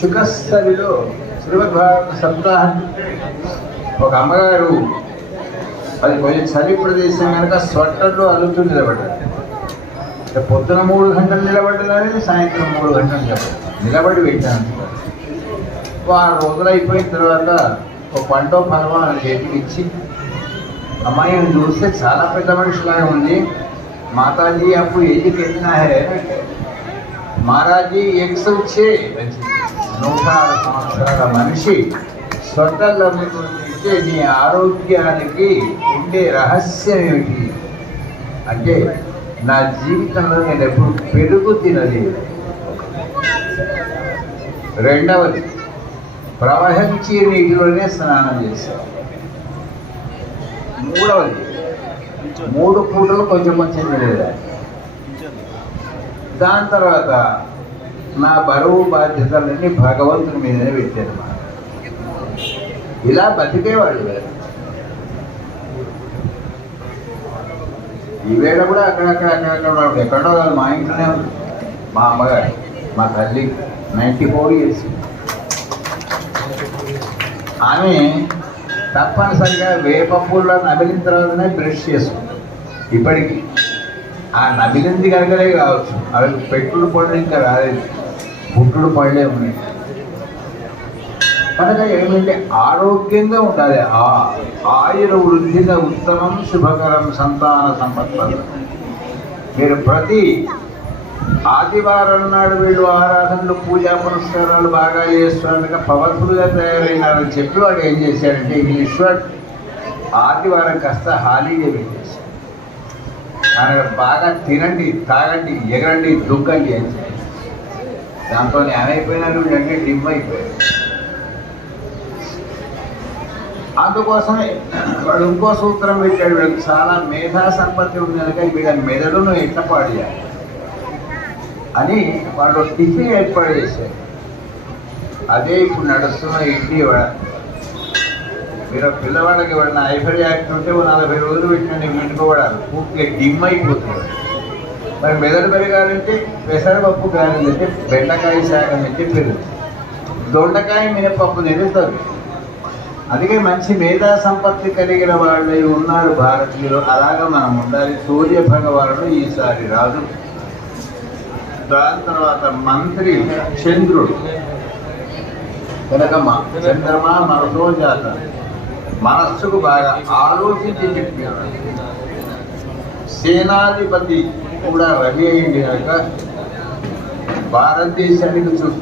శుకస్థలిలో శ్రీమద్భారత సప్తాహం ఒక అమ్మగారు అది కొంచెం చలి ప్రదేశం కనుక స్వట్టర్లో అల్లుతూ నిలబడ్డారు. పొద్దున 3 గంటలు నిలబడ్డదని సాయంత్రం 3 గంటలు నిలబడి పెట్టాను. వారం రోజులు అయిపోయిన తర్వాత ఒక పంటో ఫలమో చేతికి ఇచ్చి, అమ్మాయిని చూస్తే చాలా పెద్ద మనిషిలాగా ఉంది, మాతాజీ అప్పుడు ఏది కిतना है మహారాజీ ఎక్స్ వచ్చే 106 సంవత్సరాల మనిషి స్వట్టల్లో అంటే నీ ఆరోగ్యానికి ఉండే రహస్యం ఏమిటి అంటే, నా జీవితంలో నేను ఎప్పుడు పెరుగు తినలేదు. రెండవది, ప్రవహించే నీటిలోనే స్నానం చేశాను. మూడవది, 3 పూటలు కొంచెం తినలేదు. దాని తర్వాత నా బరువు బాధ్యతలన్నీ భగవంతుని మీదనే పెట్టాను. ఇలా బతికేవాళ్ళు. ఈవేళ కూడా అక్కడక్కడ ఎక్కడో కాదు, మా ఇంట్లోనే ఉంది. మా అమ్మగారు, మా తల్లి 94 years. ఆమె తప్పనిసరిగా వేప పూల్లో నమిలిన తర్వాతనే బ్రష్ చేసుకుంటాం. ఇప్పటికీ ఆ నమిలింది కనుకలే కావచ్చు, అవి పెట్టుడు పళ్ళు ఇంకా రాలేదు, పుట్టుడు పళ్ళే ఉన్నాయి. కనుక ఏమంటే ఆరోగ్యంగా ఉండాలి. ఆయుర వృద్ధిగా ఉత్తమం శుభకరం సంతాన సంపత్తి. మీరు ప్రతి ఆదివారం నాడు వీళ్ళు ఆరాధనలు పూజా పురస్కారాలు బాగా చేస్తున్నారు, పవర్ఫుల్గా తయారైనారని చెప్పి వాడు ఏం చేశాడంటే ఈశ్వర్ ఆదివారం కాస్త హాలీడే పెట్టేశాడు. ఆయన బాగా తినండి, తాగండి, ఎగరండి, దుక్కండి అని చెప్పి దాంతో ఏమైపోయినారు వీళ్ళంటే డిమ్ అయిపోయారు. అందుకోసమే వాడు ఇంకో సూత్రం పెట్టాడు, వీళ్ళకి చాలా మేధా సంపత్తి ఉంది కనుక వీళ్ళ మెదడును ఎట్లా పాడు చేయాలి అని వాళ్ళు టిఫిన్ ఏర్పాటు చేశారు. అదే ఇప్పుడు నడుస్తున్న ఇడ్లీ వడ. మీరు పిల్లవాళ్ళకి ఎవరైనా ఐఫర్ యాక్ట్ ఉంటే 40 రోజులు పెట్టినండి వెనుకోవడాలు పూర్తిగా డిమ్ అయిపోతుంది. మరి మెదడు పెరగాలంటే పెసరపప్పు కావాలంటే బెండకాయ శాఖం అయితే పెరుగుతుంది, దొండకాయ మినపప్పు నిలుస్తుంది. అందుకే మంచి మేధా సంపత్తి కలిగిన వాళ్ళు ఉన్నారు భారతీయులు. అలాగా మనం ఉండాలి. సూర్య భగవానుడు ఈసారి రాజు. దాని తర్వాత మంత్రి చంద్రుడు కనుక చంద్రమా మనసో జాత, మనస్సుకు బాగా ఆలోచించి చెప్పాడు. సేనాధిపతి కూడా రవి అయింది కనుక భారతదేశానికి చుట్టూ